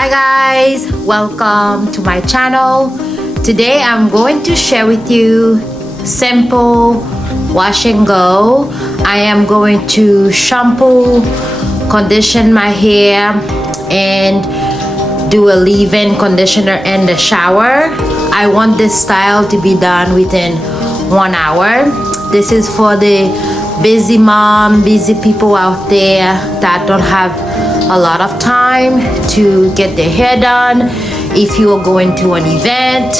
Hi guys, welcome to my channel. Today I'm going to share with you simple wash and go. I am going to shampoo, condition my hair, and do a leave-in conditioner in the shower. I want this style to be done within 1 hour. This is for the busy mom, busy people out there that don't have a lot of time to get their hair done. If you are going to an event,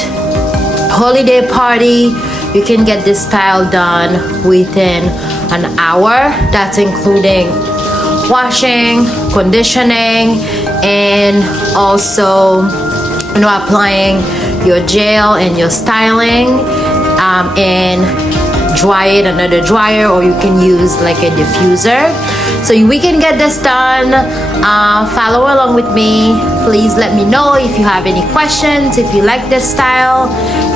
holiday party, you can get this style done within an hour. That's including washing, conditioning, and also applying your gel and your styling, and dry it under the dryer, or you can use like a diffuser. So we can get this done. Follow along with me. Please let me know if you have any questions, if you like this style,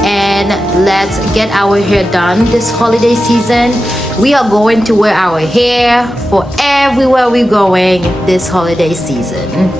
and let's get our hair done this holiday season. We are going to wear our hair for everywhere we're going this holiday season.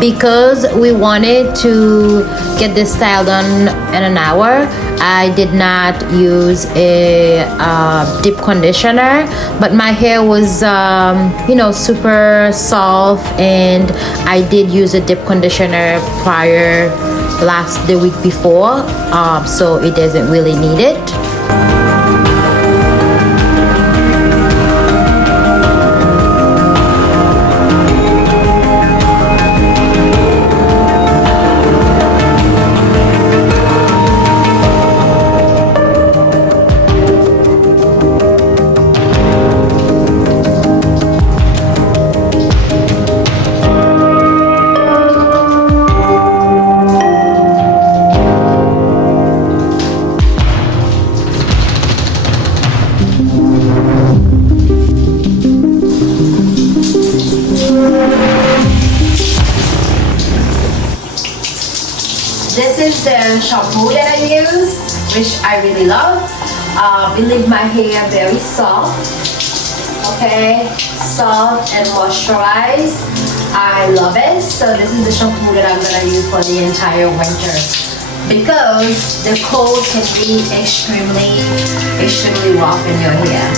Because we wanted to get this style done in an hour, I did not use a deep conditioner, but my hair was super soft, and I did use a deep conditioner the week before, so it doesn't really need it. This is the shampoo that I use, which I really love. It leaves my hair very soft, okay, soft and moisturized. I love it. So this is the shampoo that I'm gonna use for the entire winter, because the cold can be extremely rough in your hair.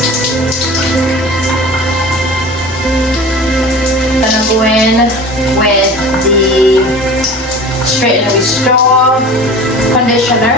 I'm gonna go in with the Straighten and Restore conditioner.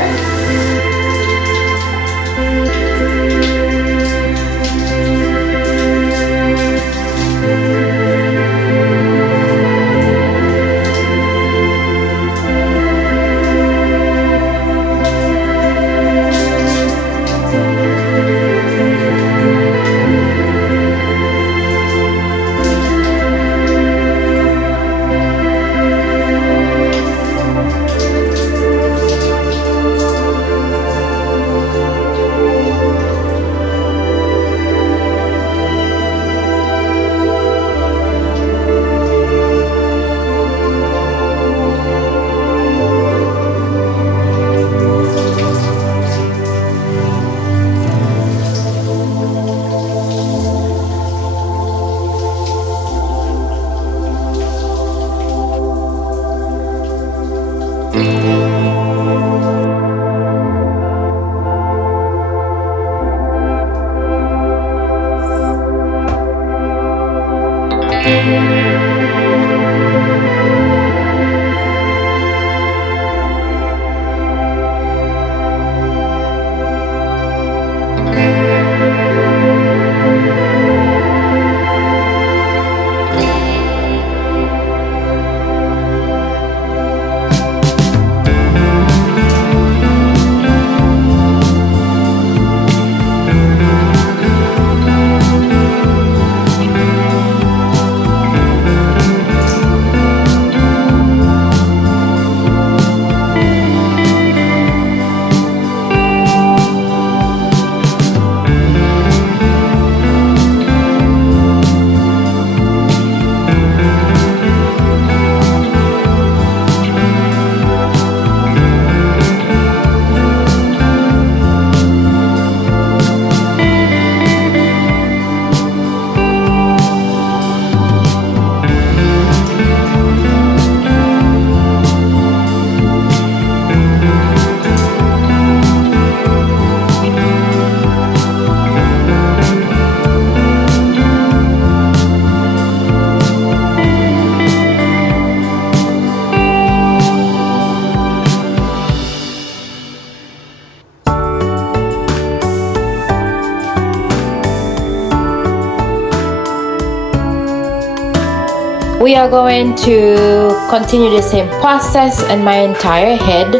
we are going to continue the same process, and my entire head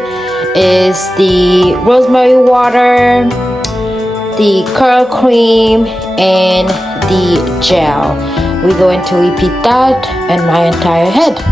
is the rosemary water, the curl cream, and the gel. We're going to repeat that and my entire head.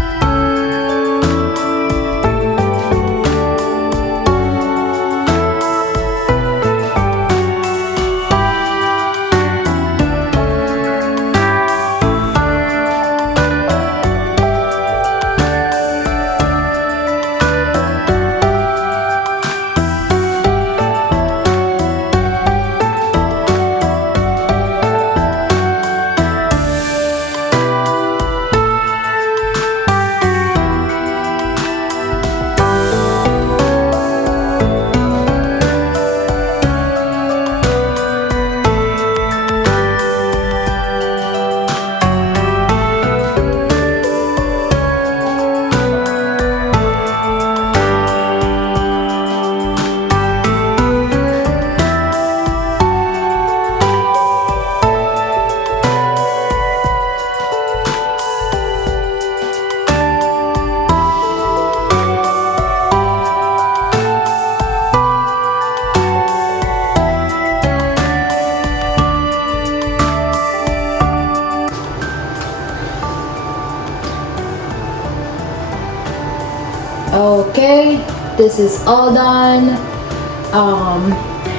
Okay, this is all done.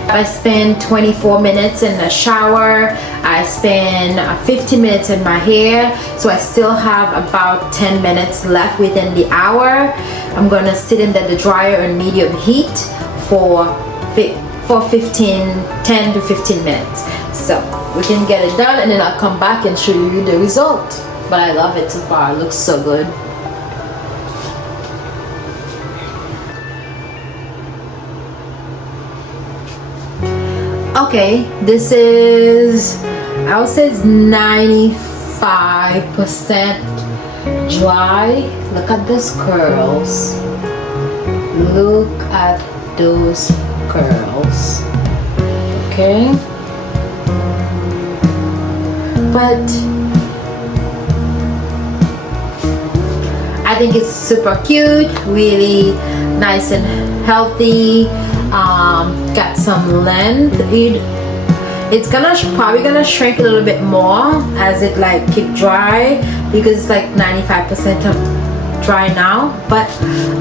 I spent 24 minutes in the shower. I spent 15 minutes in my hair, so I still have about 10 minutes left within the hour. I'm gonna sit in the dryer on medium heat for 10 to 15 minutes, so we can get it done, and then I'll come back and show you the result. But I love it so far. It looks so good. Okay, this is, I would say it's 95% dry. Look at those curls. Look at those curls. Okay, but I think it's super cute, really nice and healthy. Got some length. It's probably gonna shrink a little bit more as it like keep dry, because it's like 95% of dry now, but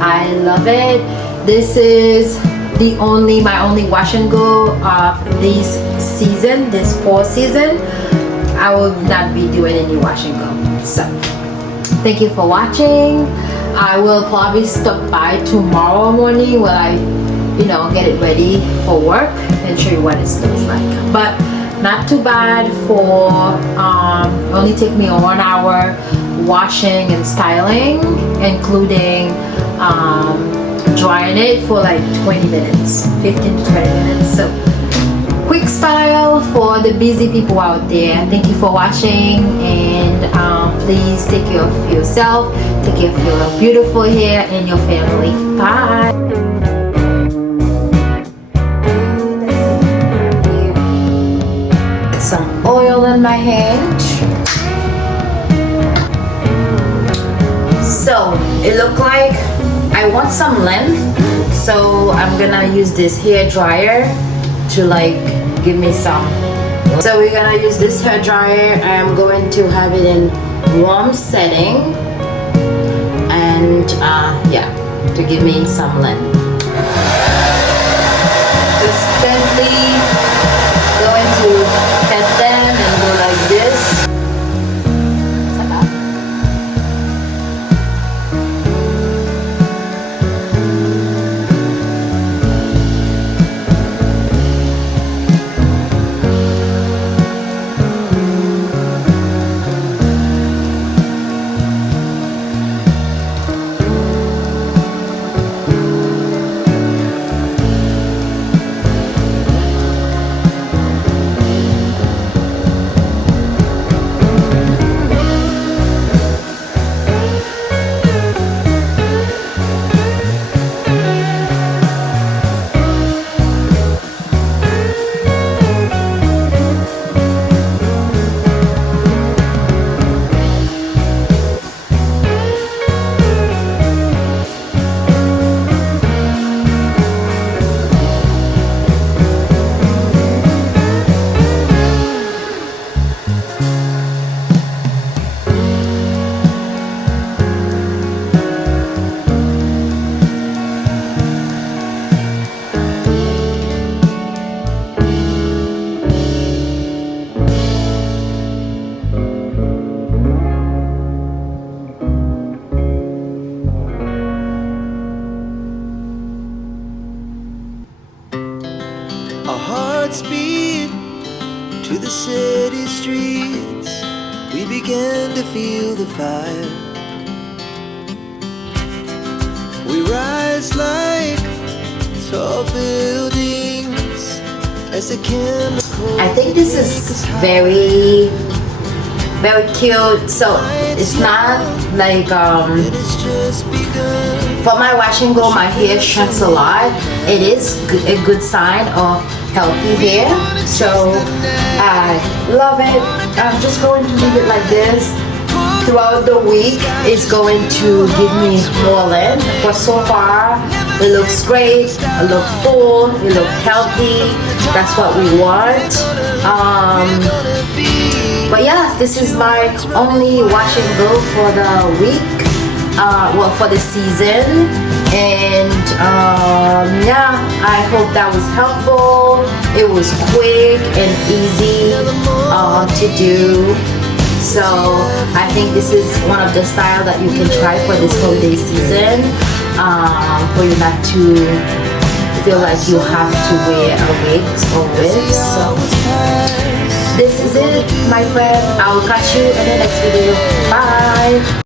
I love it. This is my only wash and go of this season, this fall season. I will not be doing any wash and go. So thank you for watching. I will probably stop by tomorrow morning while I get it ready for work and show you what it looks like. But not too bad for only take me 1 hour washing and styling, including drying it for like 20 minutes, 15 to 20 minutes. So quick style for the busy people out there. Thank you for watching, and please take care of yourself, take care of your beautiful hair and your family. Bye. Some oil on my hand. So it look like I want some length, so I'm gonna use this hair dryer to like give me some. So we're gonna use this hair dryer. I'm going to have it in warm setting, and yeah, to give me some length. Just gently going to pet them and go like this. speed to the city streets, we began to feel the fire. We rise like tall buildings as the chemicals. I think this is very cute. So it's not like It's just begun. for my wash and go, my hair shrinks a lot. It is a good sign of healthy hair. So I love it. I'm just going to leave it like this. Throughout the week, it's going to give me more length. But so far, it looks great. It looks full. It looks healthy. That's what we want. But yeah, this is my only wash and go for the week. Well, for the season. And yeah, I hope that was helpful. It was quick and easy to do. So I think this is one of the style that you can try for this holiday season, for you not to feel like you have to wear a wig or wigs. So this is it, my friend. I will catch you in the next video. Bye.